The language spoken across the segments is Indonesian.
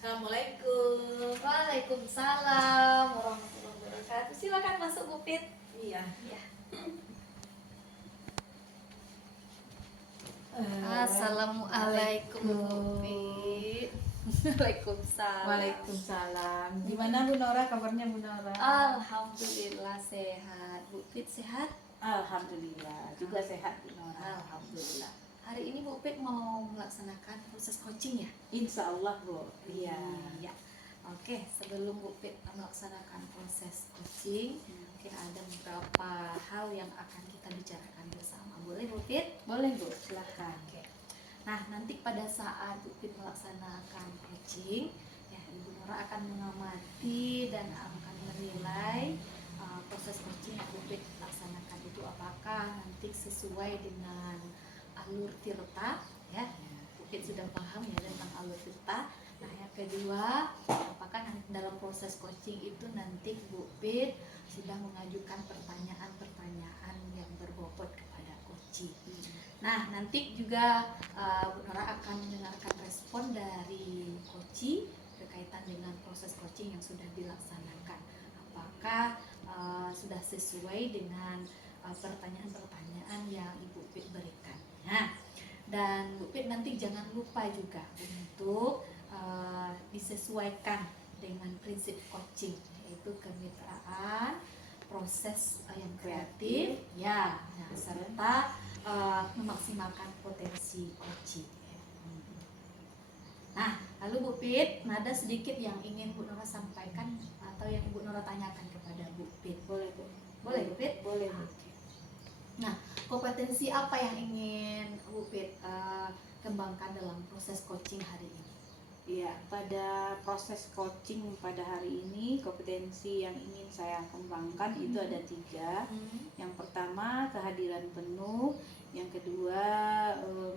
Assalamualaikum. Waalaikumsalam warahmatullahi wabarakatuh. Silakan masuk Bu Pit. Iya. Ya. Assalamualaikum Bu Pit. Waalaikumsalam. Waalaikumsalam. Gimana Bu Nora, kabarnya Bu Nora? Alhamdulillah sehat. Bu Pit sehat? Alhamdulillah, juga sehat Bu Nora. Alhamdulillah. Hari ini Bu Pit mau melaksanakan proses coaching ya? Insya Allah Bu. Iya. Oke, sebelum Bu Pit melaksanakan proses coaching, mungkin ada beberapa hal yang akan kita bicarakan bersama. Boleh Bu Pit? Boleh Bu, silakan. Oke. Nah, nanti pada saat Bu Pit melaksanakan coaching, ya Ibu Nora akan mengamati dan akan menilai proses coaching yang Bu Pit laksanakan itu apakah nanti sesuai dengan alur tirta, ya. Bu Pit sudah paham ya tentang alur tirta. Nah, yang kedua, apakah nanti dalam proses coaching itu nanti Bu Pit sudah mengajukan pertanyaan-pertanyaan yang berbobot kepada coaching. Nah, nanti juga Bu Nora akan mendengarkan respon dari coaching berkaitan dengan proses coaching yang sudah dilaksanakan. Apakah sudah sesuai dengan pertanyaan-pertanyaan yang Ibu Pit berikan. Nah, dan Bu Pit nanti jangan lupa juga untuk disesuaikan dengan prinsip coaching, yaitu kemitraan, proses yang kreatif, ya, nah, serta memaksimalkan potensi coaching. Nah, lalu Bu Pit, ada sedikit yang ingin Bu Nora sampaikan atau yang Ibu Nora tanyakan kepada Bu Pit. Boleh Bu. Boleh Bu Pit? Boleh Bu. Nah, kompetensi apa yang ingin Bu Pit kembangkan dalam proses coaching hari ini? Iya, pada proses coaching pada hari ini kompetensi yang ingin saya kembangkan itu ada 3. Yang pertama kehadiran penuh, yang kedua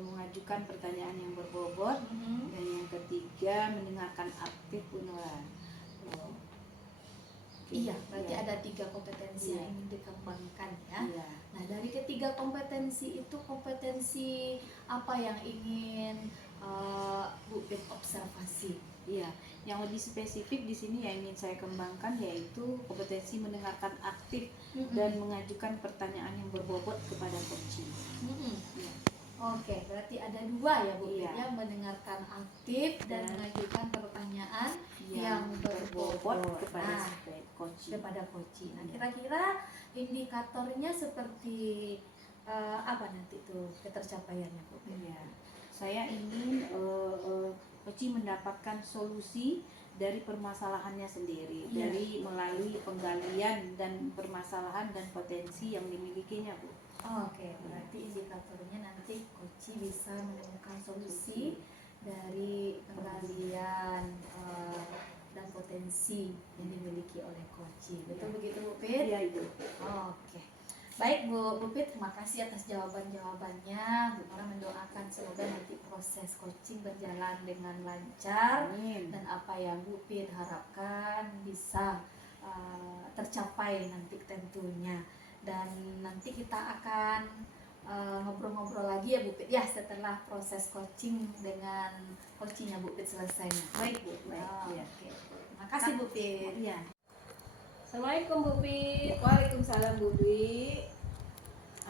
mengajukan pertanyaan yang berbobot, dan yang ketiga mendengarkan aktif Bu Nora. Iya, berarti ya. ada 3 kompetensi yang ingin dikembangkan ya. Iya. Nah, dari ketiga kompetensi itu kompetensi apa yang ingin Bu Pit observasi? Iya, yang lebih spesifik di sini yang ingin saya kembangkan yaitu kompetensi mendengarkan aktif dan mengajukan pertanyaan yang berbobot kepada coaching. Ya. Oke, berarti ada 2 ya Bu Pit, yang mendengarkan aktif dan mengajukan pertanyaan yang berbobot kepada coaching. Nah, kira-kira indikatornya seperti apa nanti tuh ketercapaiannya Bu Pit? Iya. Saya ingin coaching mendapatkan solusi dari permasalahannya sendiri, dari melalui penggalian dan permasalahan dan potensi yang dimilikinya Bu. Oke, berarti indikatornya nanti coaching bisa menemukan solusi dari penggalian dan potensi yang dimiliki oleh coaching. Betul begitu Bu Pit? Iya Ibu. Oke. Baik Bu Pit, terima kasih atas jawaban-jawabannya. Bu Nora mendoakan semoga nanti proses coaching berjalan dengan lancar. Amin. Dan apa yang Bu Pit harapkan bisa tercapai nanti tentunya. Dan nanti kita akan ngobrol-ngobrol lagi ya Bu Pit ya setelah proses coaching dengan coachingnya Bu Pit selesai. Baik Bu. Baik. Oke. Terima kasih Bu Pit. Iya. Assalamualaikum Bu Pit. Waalaikumsalam Bu Dwi.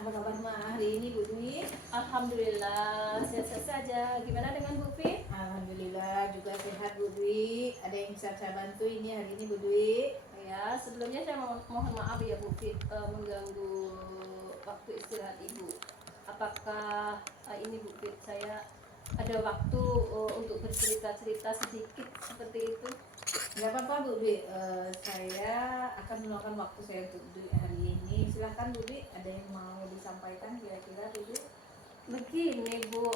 Apa kabar Ma hari ini Bu Dwi? Alhamdulillah sehat-sehat saja. Gimana dengan Bu Pit? Alhamdulillah juga sehat Bu Dwi. Ada yang bisa saya bantu ini hari ini Bu Dwi? Ya, sebelumnya saya mohon maaf ya Bu Pit mengganggu waktu istirahat Ibu. Apakah ini Bu Pit saya ada waktu untuk bercerita-cerita sedikit seperti itu? Gak apa-apa Bu Dwi, saya akan meluangkan waktu saya untuk Bu Dwi hari ini. Silahkan Bu Dwi, ada yang mau disampaikan kira-kira Bu Dwi? Begini Bu,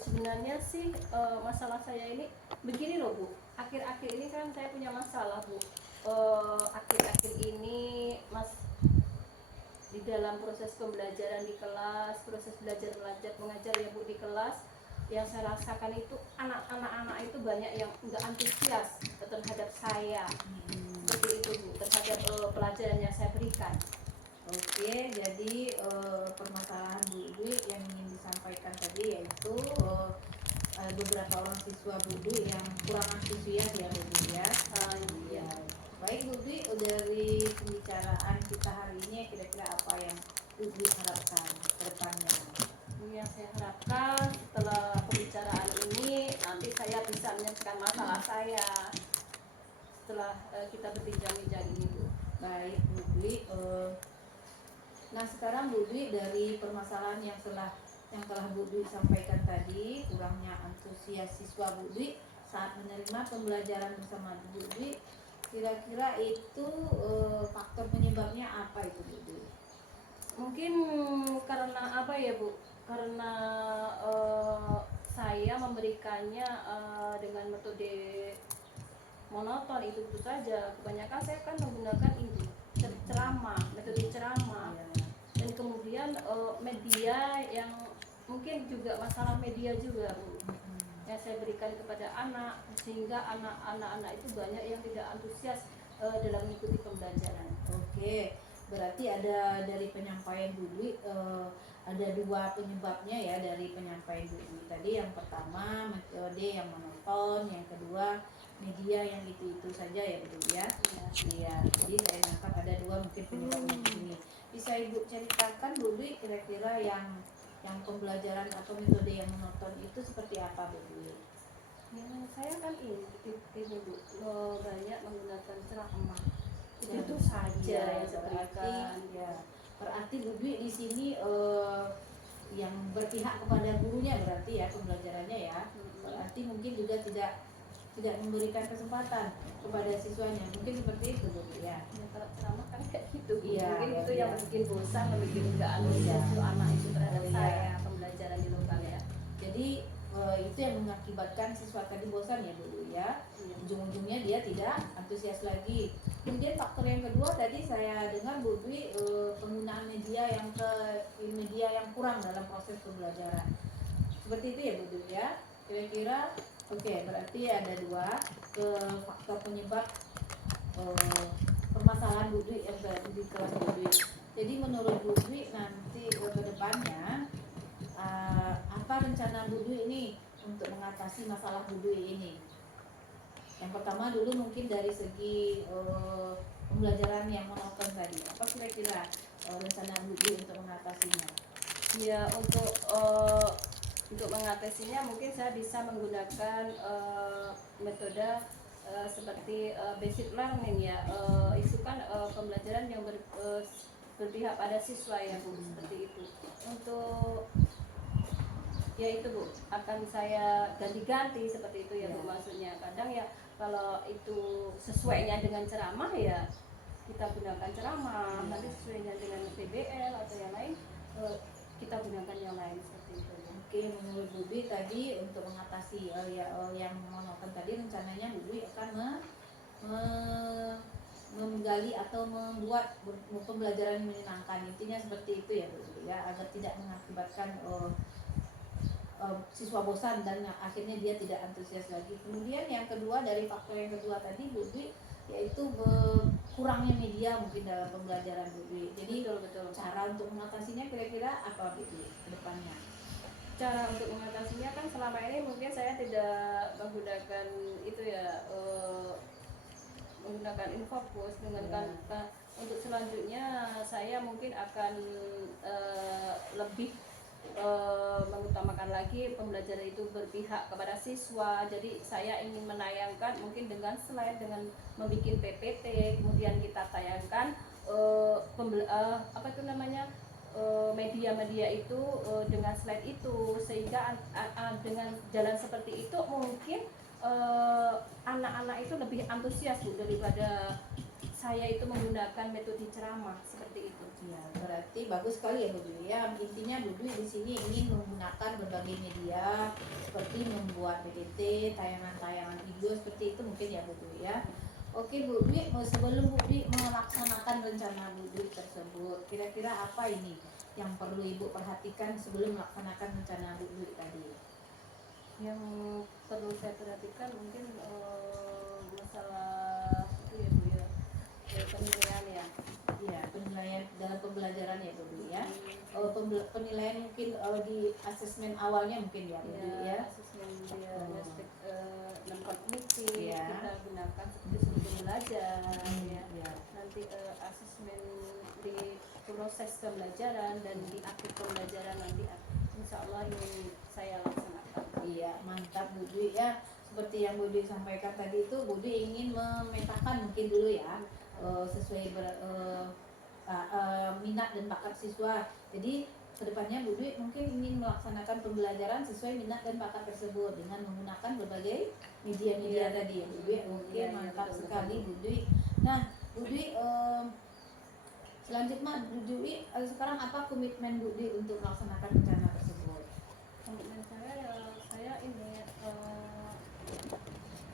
sebenarnya sih masalah saya ini begini loh Bu. Akhir-akhir ini kan saya punya masalah Bu. Akhir-akhir ini di dalam proses pembelajaran di kelas, proses belajar mengajar ya Bu di kelas, yang saya rasakan itu anak-anak itu banyak yang enggak antusias terhadap saya, seperti itu Bu, terhadap pelajaran yang saya berikan. Oke, jadi permasalahan Bu Dwi yang ingin disampaikan tadi yaitu beberapa orang siswa Bu Dwi yang kurang antusias ya Bu Dwi ya. Iya. Baik Bu Dwi, dari pembicaraan kita hari ini kira-kira apa yang Bu Dwi harapkan ke depannya? Yang saya harapkan setelah pembicaraan ini nanti saya bisa menyelesaikan masalah saya setelah kita berbincang-bincang ini Bu. Baik Bu Dwi, nah sekarang Bu Dwi dari permasalahan yang telah Bu Dwi sampaikan tadi, kurangnya antusias siswa Bu Dwi saat menerima pembelajaran bersama Bu Dwi, kira-kira itu faktor penyebabnya apa itu Bu Dwi? Mungkin karena apa ya Bu? Karena saya memberikannya dengan metode monoton itu saja. Kebanyakan saya kan menggunakan ini ceramah, metode ceramah. Dan kemudian media yang mungkin juga masalah media juga Bu, yang saya berikan kepada anak, sehingga anak-anak itu banyak yang tidak antusias dalam mengikuti pembelajaran. Oke, berarti ada dari penyampaian Bu Dwi, ada dua penyebabnya ya dari penyampaian Bu Dwi tadi. Yang pertama metode yang monoton, yang kedua media yang itu saja ya Bu Dwi ya. Iya, jadi saya nangkap ada dua mungkin penyebabnya di sini. Bisa Ibu ceritakan Bu Dwi kira-kira yang pembelajaran atau metode yang monoton itu seperti apa Bu Dwi? Ya, saya kan ini Bu, banyak menggunakan ceramah. Itu saja yang saya berikan. Berarti Bu Dwi di sini yang berpihak kepada gurunya berarti ya pembelajarannya ya. Berarti mungkin juga tidak memberikan kesempatan kepada siswanya, mungkin seperti itu Bu Dwi ya. Ya, kalau ceramah kan kayak gitu. Iya, Mungkin iya, itu iya. yang bikin bosan, yang bikin enggak antusias itu anak itu terhadap Iya. saya pembelajaran di lokal ya. Jadi itu yang mengakibatkan siswa tadi bosan ya Bu Dwi ya. Iya. Ujung-ujungnya dia tidak antusias lagi. Kemudian faktor yang kedua tadi saya dengar Bu Dwi, penggunaan media yang kurang dalam proses pembelajaran. Seperti itu ya Bu Dwi ya. Kira-kira oke, berarti ada dua faktor penyebab permasalahan Bu Dwi yang di kelas Bu Dwi. Jadi menurut Bu Dwi nanti ke depannya apa rencana Bu Dwi ini untuk mengatasi masalah Bu Dwi ini? Yang pertama dulu mungkin dari segi pembelajaran yang monoton tadi. Apa kira-kira rencana Bu Dwi untuk mengatasinya? Ya, untuk mengatasinya mungkin saya bisa menggunakan metode seperti basic learning ya. Itu kan pembelajaran yang berpihak pada siswa ya Bu, seperti itu. Untuk ya itu Bu, akan saya ganti-ganti seperti itu ya Bu, maksudnya. Kadang ya kalau itu sesuainya dengan ceramah ya kita gunakan ceramah, nanti sesuainya dengan PBL atau yang lain kita gunakan yang lain seperti itu. Oke, menurut Bu Dwi tadi untuk mengatasi yang monoton tadi rencananya Bu Dwi akan menggali atau membuat pembelajaran menyenangkan, intinya seperti itu ya Bu Dwi ya, agar tidak mengakibatkan siswa bosan dan akhirnya dia tidak antusias lagi. Kemudian yang kedua, dari faktor yang kedua tadi Bu Dwi, yaitu kurangnya media mungkin dalam pembelajaran Bu Dwi. Jadi Betul. cara untuk mengatasinya kira-kira apa Bu Dwi ke depannya? Cara untuk mengatasinya kan selama ini mungkin saya tidak menggunakan itu ya, menggunakan infocus dengan untuk selanjutnya saya mungkin akan lebih mengutamakan lagi pembelajaran itu berpihak kepada siswa. Jadi saya ingin menayangkan mungkin dengan slide, dengan membuat PPT, kemudian kita tayangkan apa itu namanya, media-media itu dengan slide itu, sehingga dengan jalan seperti itu mungkin anak-anak itu lebih antusias Bu daripada saya itu menggunakan metode ceramah seperti itu. Ya, berarti bagus sekali ya Bu Dwi ya. Intinya Bu Dwi di sini ingin menggunakan berbagai media seperti membuat PPT, tayangan-tayangan video seperti itu mungkin ya Bu Dwi ya. Oke Bu Dwi, sebelum Bu Dwi melaksanakan rencana Bu Dwi tersebut, kira-kira apa ini yang perlu Ibu perhatikan sebelum melaksanakan rencana Bu Dwi tadi? Yang perlu saya perhatikan mungkin masalah itu ya Bu ya, penilaian ya. Ya, penilaian dalam pembelajaran ya Bu Dwi ya. Penilaian mungkin di asesmen awalnya mungkin ya Bu Dwi ya. Asesmen dia aspek tempat meeting Iya. kita gunakan seperti sebelum belajar ya. Ya. Nanti asesmen di proses pembelajaran dan di akhir pembelajaran nanti insya Allah ini saya laksanakan. Iya, mantap Bu Dwi ya. Seperti yang Bu Dwi sampaikan tadi itu, Bu Dwi ingin memetakan mungkin dulu ya, sesuai minat dan bakat siswa. Jadi kedepannya Bu Dwi mungkin ingin melaksanakan pembelajaran sesuai minat dan bakat tersebut dengan menggunakan berbagai media-media tadi ya Bu Dwi. Oke, Iya, mantap betul, sekali betul. Bu Dwi. Nah Bu Dwi, selanjutnya Bu Dwi, sekarang apa komitmen Bu Dwi untuk melaksanakan rencana tersebut? Komitmen saya ya saya ini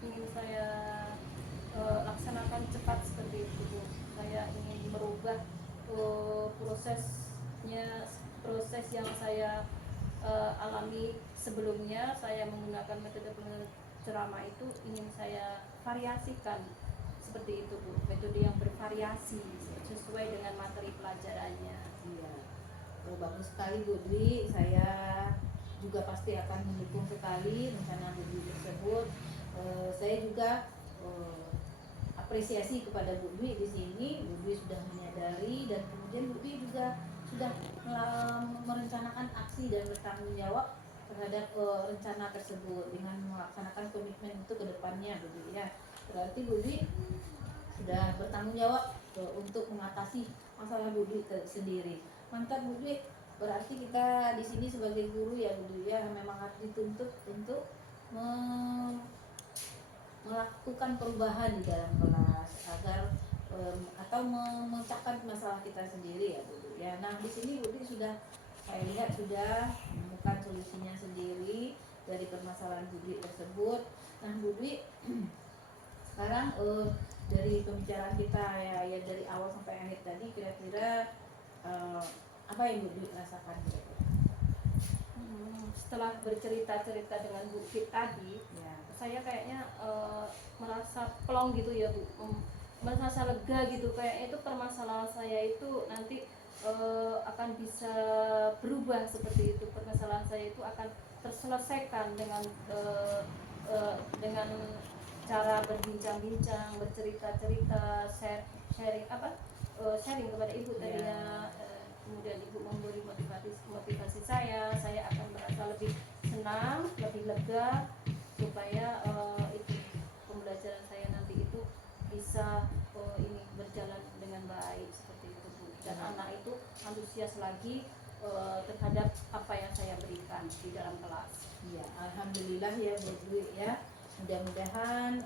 ingin saya laksanakan cepat seperti itu Bu. Saya ingin merubah proses yang saya alami sebelumnya. Saya menggunakan metode penceramah itu ingin saya variasikan seperti itu Bu, metode yang bervariasi sesuai dengan materi pelajarannya. Iya, bagus sekali Bu Dwi. Saya juga pasti akan mendukung sekali rencana Bu Dwi tersebut. Saya juga apresiasi kepada Bu Dwi di sini. Bu Dwi sudah menyadari dan kemudian Bu Dwi juga sudah merencanakan aksi dan bertanggung jawab terhadap rencana tersebut dengan melaksanakan komitmen itu ke depannya Bu Dwi ya. Berarti Bu Dwi sudah bertanggung jawab untuk mengatasi masalah Bu Dwi sendiri. Mantap Bu Dwi. Berarti kita di sini sebagai guru ya Bu Dwi ya memang harus dituntut untuk melakukan perubahan di dalam kelas agar atau memecahkan masalah kita sendiri ya Bu Dwi ya. Nah di sini Bu Dwi sudah, saya lihat sudah menemukan solusinya sendiri dari permasalahan Bu Dwi tersebut. Nah Bu Dwi, sekarang dari pembicaraan kita ya dari awal sampai akhir tadi kira-kira apa yang Bu Dwi rasakan kira-kira? Setelah bercerita-cerita dengan Bu Fit tadi, Ya. saya kayaknya merasa plong gitu ya Bu, merasa lega gitu, kayaknya itu permasalahan saya itu nanti akan bisa berubah seperti itu, permasalahan saya itu akan terselesaikan dengan cara berbincang-bincang, bercerita-cerita, sharing kepada Ibu tadi ya. Kemudian Ibu memberi motivasi saya akan merasa lebih senang, lebih lega supaya itu pembelajaran saya nanti itu bisa ini berjalan dengan baik seperti itu Bu. Dan anak itu antusias lagi terhadap apa yang saya berikan di dalam kelas. Ya, alhamdulillah ya Bu Dwi ya. Mudah-mudahan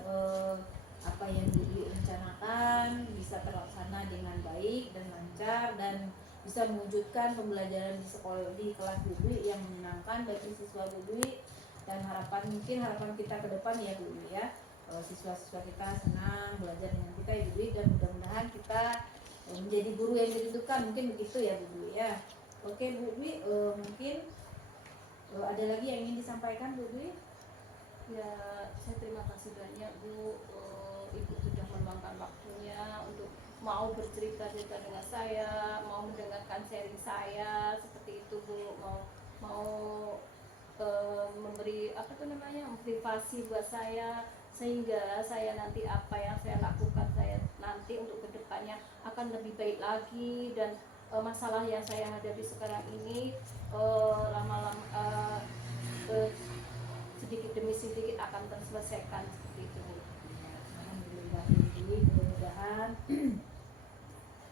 apa yang Bu Dwi rencanakan bisa terlaksana dengan baik dan lancar dan bisa mewujudkan pembelajaran di sekolah di kelas Bu Dwi yang menyenangkan bagi siswa Bu Dwi, dan harapan kita ke depan ya Bu Dwi ya, siswa-siswa kita senang belajar dengan kita ya Bu Dwi, dan mudah-mudahan kita menjadi guru yang dirindukan, mungkin begitu ya Bu Dwi ya. Oke Bu Dwi, mungkin ada lagi yang ingin disampaikan Bu Dwi? Ya, saya terima kasih banyak Bu, Ibu sudah meluangkan waktunya untuk mau bercerita-cerita dengan saya, mau mendengarkan sharing saya seperti itu Bu, mau memberi motivasi buat saya, sehingga saya nanti apa yang saya lakukan saya nanti untuk kedepannya akan lebih baik lagi, dan masalah yang saya hadapi sekarang ini lama-lama sedikit demi sedikit akan terselesaikan seperti itu. Alhamdulillah Bu Dwi, mudah-mudahan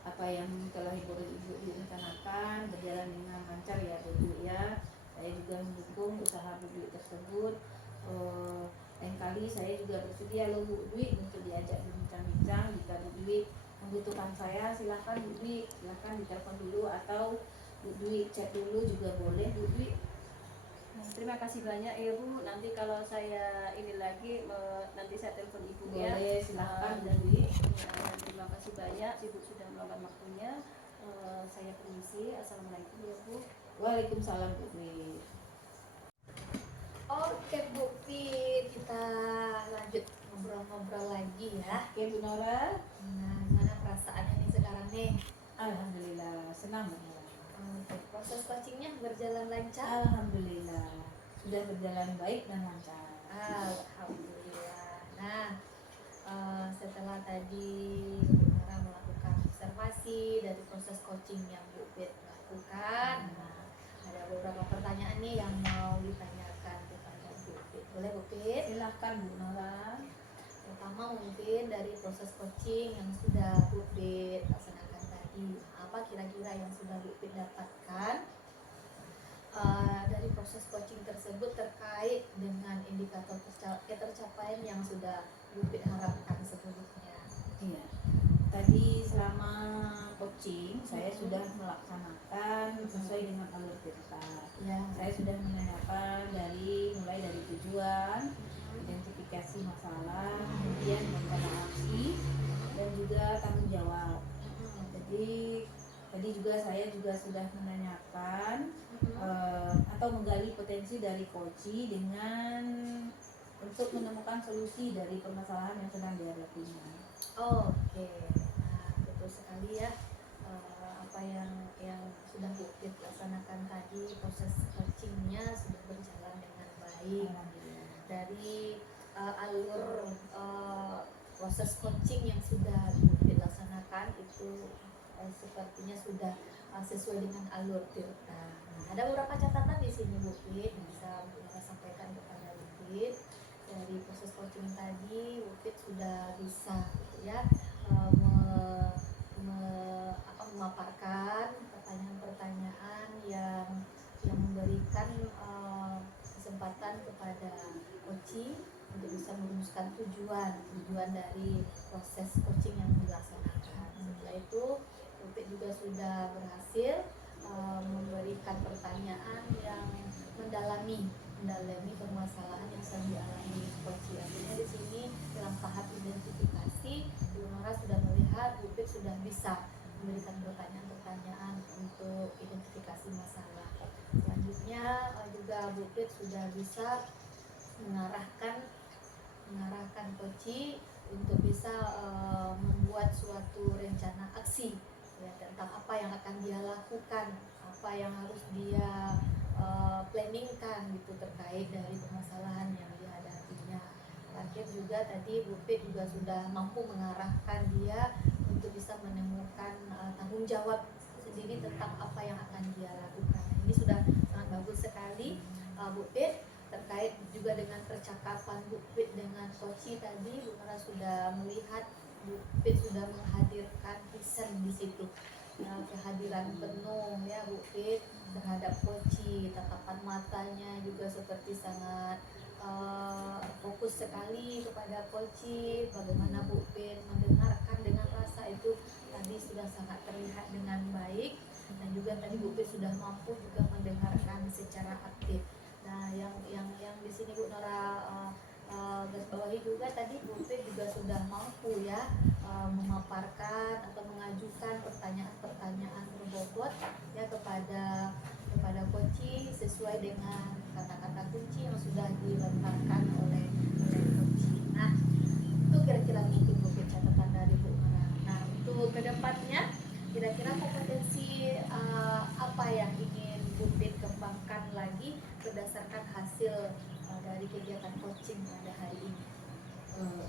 apa yang telah Ibu rencanakan berjalan dengan lancar ya Bu Dwi ya. Saya juga mendukung usaha Bu Dwi tersebut. Lain kali saya juga bersedia loh Bu Dwi untuk diajak berbincang-bincang. Jika Bu Dwi membutuhkan saya, silakan Bu Dwi, silakan ditelepon dulu atau Bu Dwi chat dulu juga boleh Bu Dwi. Terima kasih banyak ya Bu. Nanti kalau saya ini lagi nanti saya telepon Ibu ya. Boleh, silakan Bu Dan Dwi. terima kasih banyak Ibu sudah meluangkan waktunya. Saya permisi. Assalamualaikum ya Bu. Waalaikumsalam Bu Dwi. Oke Bu Fit, kita lanjut ngobrol-ngobrol lagi ya. Oke Bu Nora. Nah, gimana perasaannya nih sekarang nih? Alhamdulillah, senang Bu Nora. Proses coachingnya berjalan lancar? Alhamdulillah, sudah berjalan baik dan lancar. Alhamdulillah. Nah, setelah tadi Bu Nora melakukan observasi dari proses coaching yang Bu Pit lakukan, nah, ada beberapa pertanyaan nih yang mau ditanyakan kepada Bu Pit. Boleh Bu Pit? Silahkan Bu Nora. Pertama mungkin dari proses coaching yang sudah Bu Pit laksanakan tadi, apa kira-kira yang sudah Bu Pit dapatkan dari proses coaching tersebut terkait dengan indikator ketercapaian yang sudah Bu Pit harapkan sebelumnya? Iya. Tadi selama coaching saya sudah melaksanakan sesuai dengan alur cerita. Ya. Saya sudah menanyakan mulai dari tujuan, identifikasi masalah, kemudian rencana aksi, dan juga tanggung jawab. Jadi tadi juga saya sudah menanyakan atau menggali potensi dari coach dengan untuk menemukan solusi dari permasalahan yang sedang dihadapinya. Oke, nah betul sekali ya, apa yang sudah Bu Pit laksanakan tadi, proses coachingnya sudah berjalan dengan baik. Dari alur proses coaching yang sudah Bu Pit laksanakan itu sepertinya sudah sesuai dengan alur Tirta. Nah, ada beberapa catatan di sini Bu Pit yang bisa Bu Nora sampaikan kepada Bu Pit. Dari proses coaching tadi Bu Pit sudah bisa gitu ya memaparkan pertanyaan-pertanyaan yang memberikan kesempatan kepada coaching untuk bisa merumuskan tujuan dari proses coaching yang dilaksanakan. Setelah itu Bu Pit juga sudah berhasil memberikan pertanyaan yang mendalami permasalahan yang sedang dialami coaching. Artinya di sini dalam tahap identifikasi Bu Nora sudah melihat Bu Pit sudah bisa memberikan pertanyaan-pertanyaan untuk identifikasi masalah. Selanjutnya juga Bu Pit sudah bisa mengarahkan coaching untuk bisa membuat suatu rencana aksi ya, tentang apa yang akan dia lakukan, apa yang harus dia planningkan gitu terkait dari permasalahan yang dihadapinya. Terakhir juga tadi Bu Pit juga sudah mampu mengarahkan dia untuk bisa menemukan tanggung jawab sendiri tentang apa yang akan dia lakukan. Ini sudah sangat bagus sekali Bu Pit. Terkait juga dengan percakapan Bu Pit dengan coach tadi, Bu Nora sudah melihat Bu Pit sudah menghadirkan pesan di situ. Kehadiran penuh ya Bu Pit terhadap coach, tatapan matanya juga seperti sangat fokus sekali kepada coach. Bagaimana Bu Pit mendengarkan dengan rasa itu tadi sudah sangat terlihat dengan baik, dan juga tadi Bu Pit sudah mampu juga mendengarkan secara aktif. Nah, yang di sini Bu Nora garis bawahi juga tadi Bu Pit juga sudah mampu ya memaparkan atau mengajukan pertanyaan berbobot ya kepada coach sesuai dengan kata-kata kunci yang sudah dilontarkan oleh coach. Nah, itu kira-kira mungkin Bu Pit catatan dari Bu Nora. Nah, untuk kedepannya kira-kira kompetensi apa yang ingin Bu Pit kembangkan lagi berdasarkan hasil dari kegiatan coaching pada hari ini?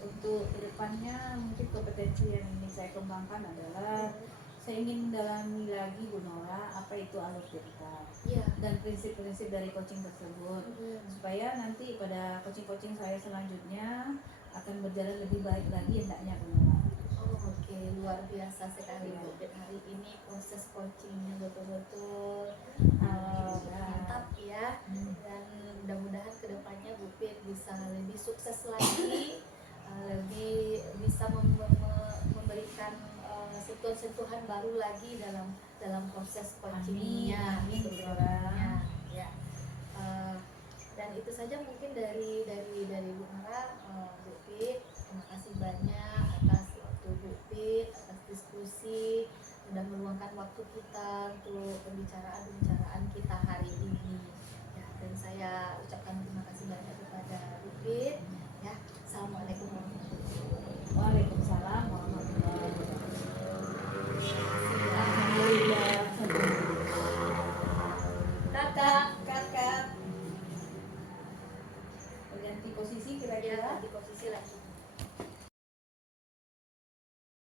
Untuk kedepannya mungkin kompetensi yang ingin saya kembangkan adalah saya ingin mendalami lagi Bu Nora apa itu alur cerita dan prinsip-prinsip dari coaching tersebut supaya nanti pada coaching saya selanjutnya akan berjalan lebih baik lagi hendaknya Bu Nora. Oke, luar biasa sekali Bu Pit hari ini, proses coachingnya betul-betul mantap ya, dan mudah-mudahan kedepannya Bu Pit bisa lebih sukses lagi, lebih bisa memberikan sentuhan-sentuhan baru lagi dalam proses coachingnya. Amin. Ya. Dan itu saja mungkin dari Bu Nora. Bu Pit, terima kasih banyak atas waktu Bu Pit, atas diskusi, sudah meluangkan waktu kita untuk pembicaraan kita hari ini ya, dan saya ucapkan terima kasih banyak kepada Bu Pit ya. Assalamualaikum warahmatullahi wabarakatuh. Waalaikumsalam warahmatullahi wabarakatuh. ganti posisi Ya, kira-kira. ganti posisi lagi.